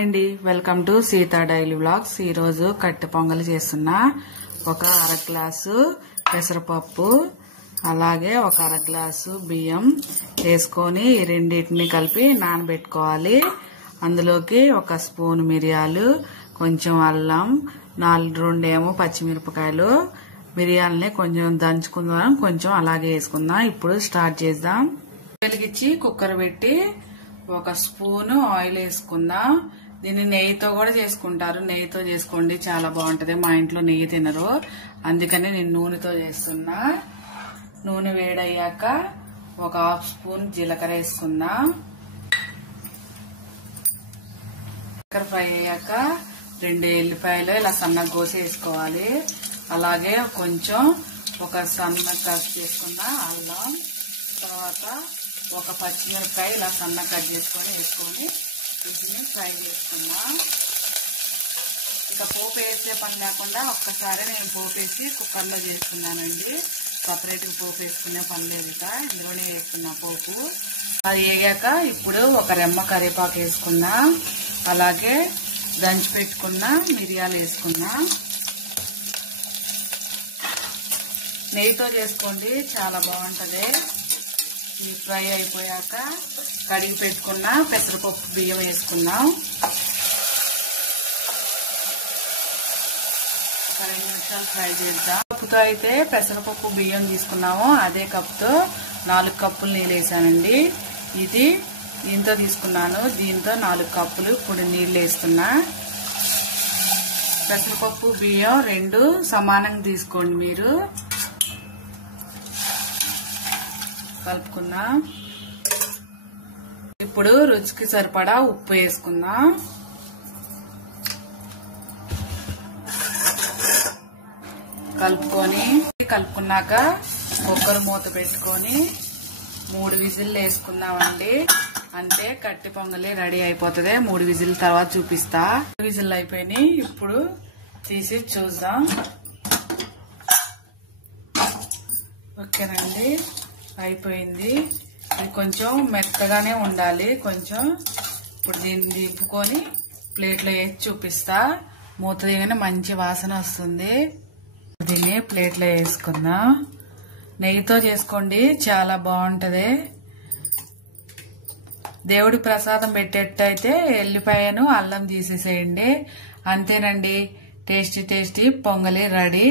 అండి welcome to Sita daily vlogs. ఈ రోజు కట్టె పొంగల్ చేస్తున్నా. ఒక అర గ్లాసు పెసరపప్పు అలాగే ఒక అర గ్లాసు బియ్యం వేసుకొని ఈ రెండింటిని కలిపి నానబెట్టుకోవాలి. అందులోకి ఒక స్పూన్ మిరియాలు, కొంచెం అల్లం, రెండేమో పచ్చిమిరపకాయలు, మిరియాలని కొంచెం దంచుకుందాం, కొంచెం అలాగే వేసుకుందాం. ఇప్పుడు స్టార్ట్ చేద్దాం. వెలిగించి కుక్కర్ పెట్టి ఒక స్పూను ఆయిల్ వేసుకుందాం. దీన్ని నెయ్యితో కూడా చేసుకుంటారు, నెయ్యితో చేసుకోండి, చాలా బాగుంటది. మా ఇంట్లో నెయ్యి తినరు, అందుకని నేను నూనెతో చేస్తున్నా. నూనె వేడయ్యాక ఒక హాఫ్ స్పూన్ జీలకర్ర వేసుకుందాం. జీలకర్ర ఫ్రై అయ్యాక 2 ఎల్లిపాయలు ఇలా సన్నగా కోసి వేసుకోవాలి. అలాగే కొంచెం ఒక సన్నగా కట్ చేసుకున్న అల్లం, తర్వాత ఒక పచ్చిమిరపకాయ ఇలా సన్నగా కట్ చేసుకొని వేసుకొని వీటిని ఫ్రై చేసుకుందాం. ఇక పోపు వేసే పని లేకుండా ఒక్కసారి నేను పోపు వేసి కుక్కర్లో చేసుకున్నానండి. సపరేట్గా పోపు వేసుకునే పని లేదు, ఇక ఇందులోనే వేసుకున్నా పోపు. అది వేగాక ఇప్పుడు ఒక రెమ్మ కరివేపాకు వేసుకున్నా, అలాగే దంచి పెట్టుకున్న మిరియాలు వేసుకున్నా. నెయ్యితో చేసుకోండి, చాలా బాగుంటది. ఈ ఫ్రై అయిపోయాక కడిగి పెట్టుకున్న పెసరపప్పు బియ్యం వేసుకుందాం. 2 నిమిషాలు ఫ్రై చేద్దాం. కప్పుతో అయితే పెసరపప్పు బియ్యం తీసుకున్నాము, అదే కప్తో 4 కప్పులు నీళ్ళు వేసానండి. ఇది దీంతో తీసుకున్నాను, దీంతో 4 కప్పులు ఇప్పుడు నీళ్ళు వేస్తున్నా. పెసరపప్పు బియ్యం 2 సమానంగా తీసుకోండి మీరు. కలుపుకుందాం. ఇప్పుడు రుచికి సరిపడా ఉప్పు వేసుకుందాం. కలుపుకున్నాక కుక్కర్ మూత పెట్టుకొని 3 విజిల్లు వేసుకుందామండి. అంతే, కట్టె పొంగలి రెడీ అయిపోతుంది. 3 విజిల్ తర్వాత చూపిస్తా. విజిల్ అయిపోయినాయి, ఇప్పుడు తీసి చూద్దాం. ఓకేనండి, అయిపోయింది. ఇది కొంచెం మెత్తగానే ఉండాలి కొంచెం. ఇప్పుడు దీన్ని దింపుకొని ప్లేట్లో వేసి చూపిస్తా. మూత దిగానే మంచి వాసన వస్తుంది. దీన్ని ప్లేట్లో వేసుకుందాం. నెయ్యితో చేసుకోండి, చాలా బాగుంటది. దేవుడి ప్రసాదం పెట్టేటైతే ఎల్లిపాయను అల్లం తీసేసేయండి. అంతేనండి, టేస్టీ టేస్టీ పొంగలి రెడీ.